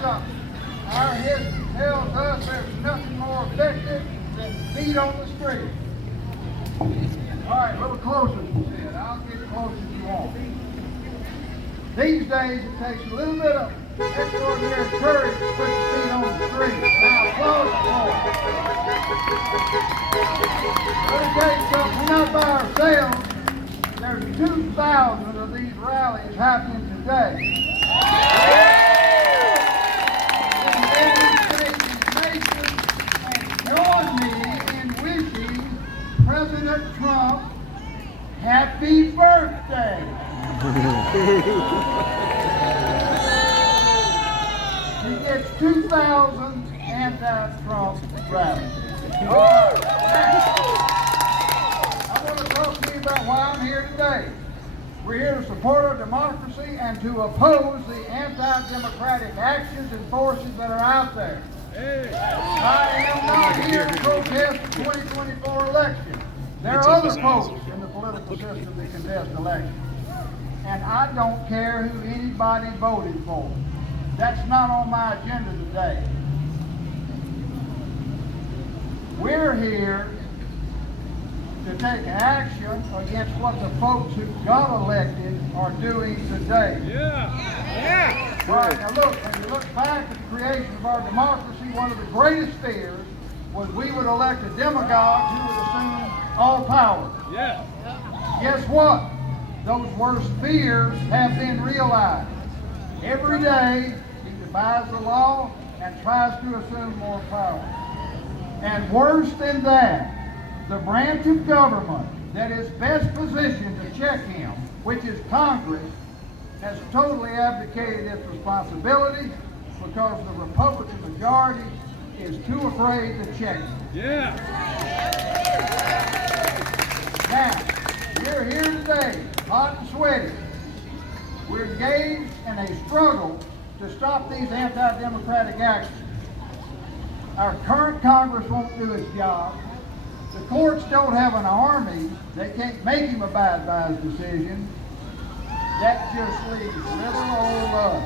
something. Our history tells us there's nothing more effective than feet on the street. All right, a little closer, she said. I'll get closer if you want. These days, it takes a little bit of extraordinary courage to put your feet on the street. Now, close for it. Let me tell you something. We're not by ourselves. There's 2,000 of these rallies happening today. And join me in wishing President Trump happy birthday. He gets 2,000 anti-Trump rallies. I want to talk to you about why I'm here today. We're here to support our democracy and to oppose the anti-democratic actions and forces that are out there. I am not here to protest the 2024 election. There are other folks in the political system that contest elections. And I don't care who anybody voted for. That's not on my agenda today. We're here to take action against what the folks who got elected are doing today. Yeah. All right, now look, when you look back at the creation of our democracy, one of the greatest fears was we would elect a demagogue who would assume all power. Yeah. Guess what? Those worst fears have been realized. Every day, he defies the law and tries to assume more power. And worse than that, the branch of government that is best positioned to check him, which is Congress, has totally abdicated its responsibility because the Republican majority is too afraid to check him. Yeah. Now, we're here today, hot and sweaty. We're engaged in a struggle to stop these anti-democratic actions. Our current Congress won't do its job. The courts don't have an army. They can't make him abide by his decision. That just leaves little old us.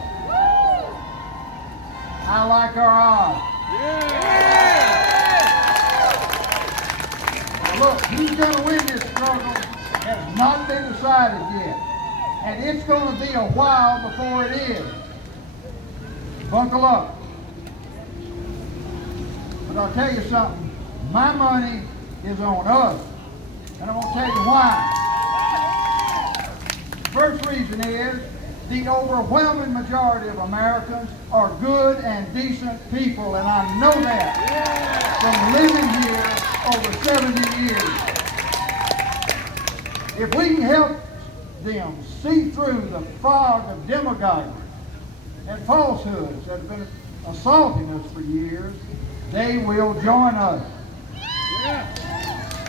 I like our odds. Yeah. Look, who's going to win this struggle has not been decided yet. And it's going to be a while before it is. Buckle up. But I'll tell you something. My money is on us. And I'm going to tell you why. First reason is the overwhelming majority of Americans are good and decent people, and I know that from living here over 70 years. If we can help them see through the fog of demagoguery and falsehoods that have been assaulting us for years, they will join us.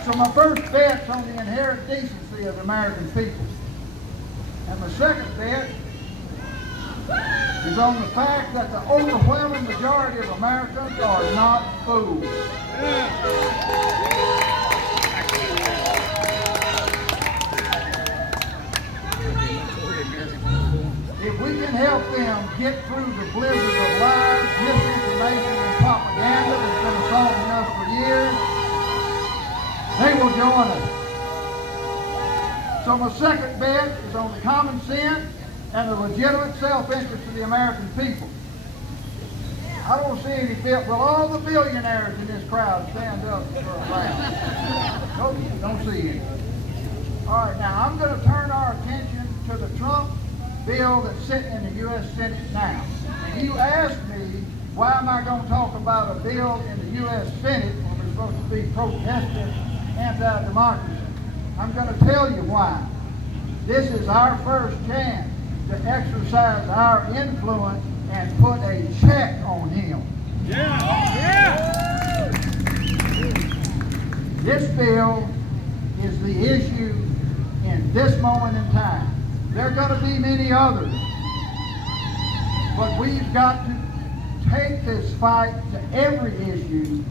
So my first bet's on the inherent decency of the American people. And my second bet is on the fact that the overwhelming majority of Americans are not fools. If we can help them get through the blizzard of lies, misinformation, and propaganda that's been assaulting us for years, they will join us. So my second bet is on the common sense and the legitimate self-interest of the American people. I don't see any will all the billionaires in this crowd stand up for a laugh? Nope, don't see any. All right, now I'm going to turn our attention to the Trump bill that's sitting in the U.S. Senate now. And you asked me, why am I going to talk about a bill in the U.S. Senate when we're supposed to be protesting anti-democracy? I'm going to tell you why. This is our first chance to exercise our influence and put a check on him. Yeah. This bill is the issue in this moment in time. There are going to be many others, but we've got to take this fight to every issue,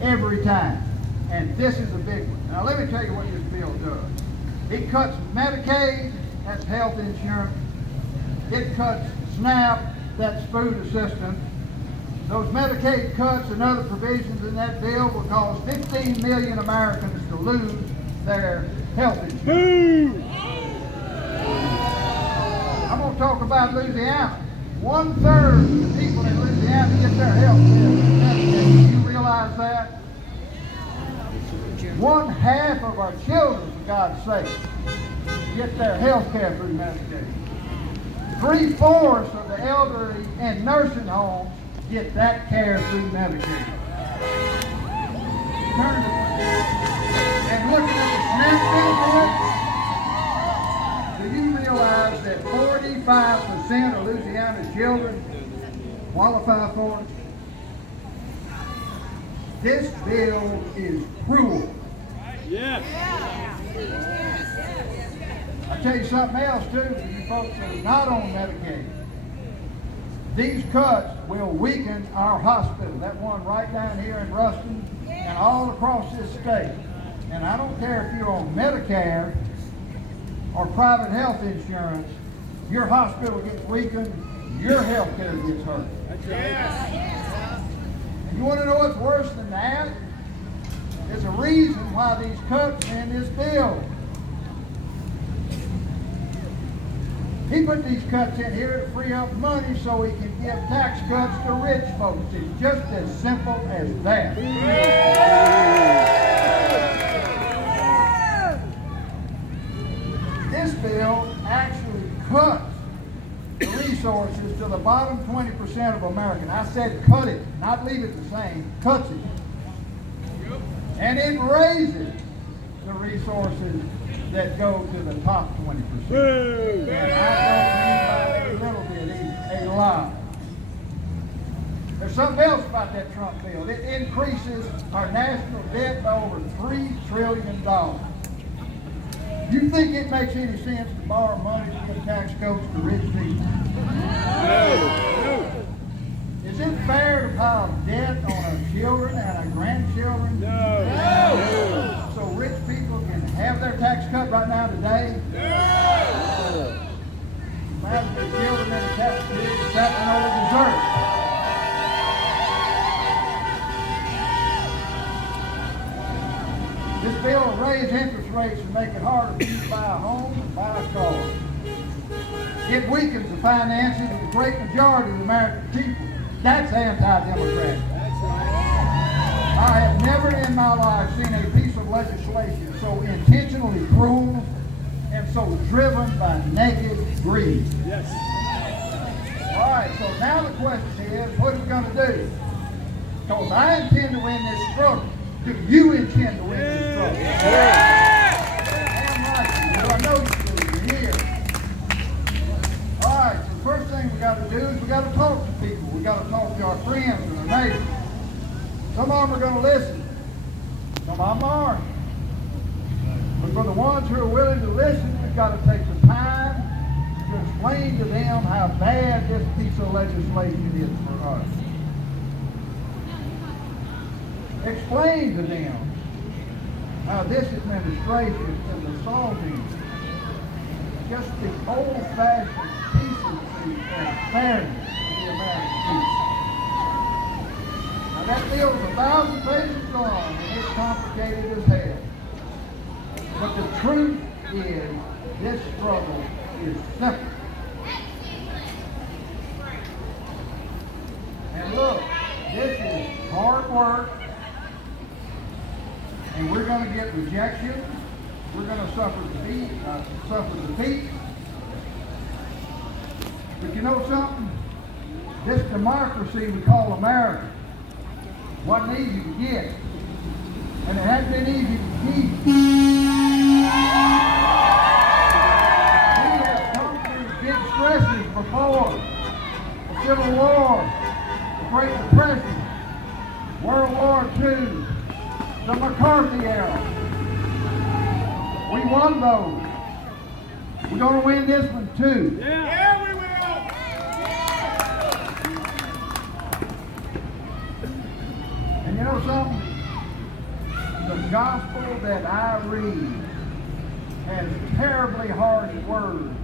every time. And this is a big one. Now let me tell you what this bill does. It cuts Medicaid, that's health insurance. It cuts SNAP, that's food assistance. Those Medicaid cuts and other provisions in that bill will cause 15 million Americans to lose their health insurance. I'm going to talk about Louisiana. 1/3 of the people in Louisiana get their health care through Medicaid. Do you realize that? 1/2 of our children, for God's sake, get their health care through Medicaid. 3/4 of the elderly in nursing homes get that care through Medicaid. Turn to, and looking at the SNAP benefits, do you realize that 45% of Louisiana's children qualify for it? This bill is cruel. Yes. I'll tell you something else too, for you folks that are not on Medicaid. These cuts will weaken our hospital, that one right down here in Ruston and all across this state. And I don't care if you're on Medicare or private health insurance, your hospital gets weakened, your health care gets hurt. That's right. And you want to know what's worse than that? There's a reason why these cuts are in this bill. He put these cuts in here to free up money so he can give tax cuts to rich folks. It's just as simple as that. This bill actually cuts the resources to the bottom 20% of Americans. I said cut it, not leave it the same, cuts it. And it raises the resources that go to the top 20%. And I don't mean by a little bit, a lot. There's something else about that Trump bill. It increases our national debt by over $3 trillion. You think it makes any sense to borrow money to give tax codes to rich people? No. Is it fair to pile debt on our children and our grandchildren? No. So rich people can have their tax cut right now today? No. Imagine the children in the cafeteria sapping over dessert. This bill will raise interest rates and make it harder for you to buy a home and buy a car. It weakens the financing of the great majority of the American people. That's anti-democratic. That's right. I have never in my life seen a piece of legislation so intentionally cruel and so driven by naked greed. Yes. All right, so now the question is, what are we going to do? Because I intend to win this struggle. Do you intend to win this struggle? Damn right. Well, I know you do. You're here. All right, so the first thing we got to do is we got to talk to people. We got to talk to our friends and our neighbors. Some of them are going to listen. Some of them aren't. But for the ones who are willing to listen, we've got to take the time to explain to them how bad this piece of legislation is for us. Explain to them how this administration is assaulting just the old-fashioned decency and fairness of the American people. Now that bill's 1,000 pages long and it's complicated as hell. But the truth is, this struggle is simple. And look, this is hard work. And we're going to get rejection. We're going to suffer defeat. But you know something? This democracy we call America wasn't easy to get. And it hasn't been easy to keep. We have come through big stresses before. The Civil War, the Great Depression, World War II, the McCarthy era. We won those. We're going to win this one too. Yeah, we will. And you know something? The gospel that I read has terribly harsh words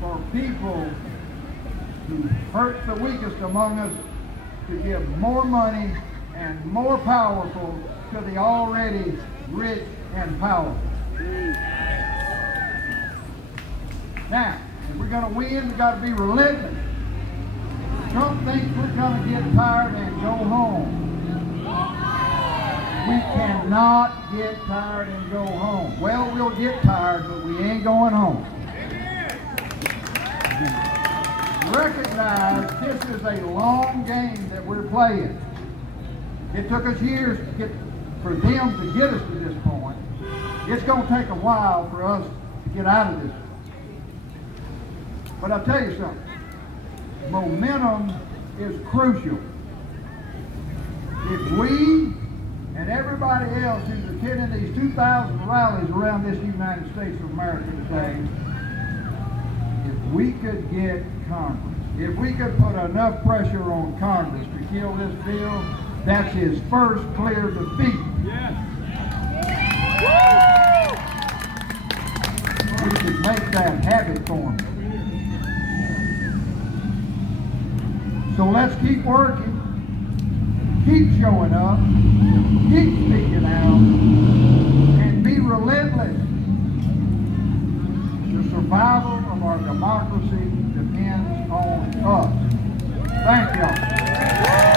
for people who hurts the weakest among us to give more money and more powerful to the already rich and powerful. Now, if we're going to win, we've got to be relentless. Trump thinks we're going to get tired and go home. We cannot get tired and go home. Well, we'll get tired, but we ain't going home. Recognize this is a long game that we're playing. It took us years for them to get us to this point. It's going to take a while for us to get out of this. But I'll tell you something. Momentum is crucial. If we and everybody else who's attending these 2,000 rallies around this United States of America today, if we could get Congress, if we could put enough pressure on Congress to kill this bill, that's his first clear defeat. Yes. We could make that habit for him. So let's keep working, keep showing up, keep speaking out, and be relentless. The survival of our democracy depends on us. Thank y'all.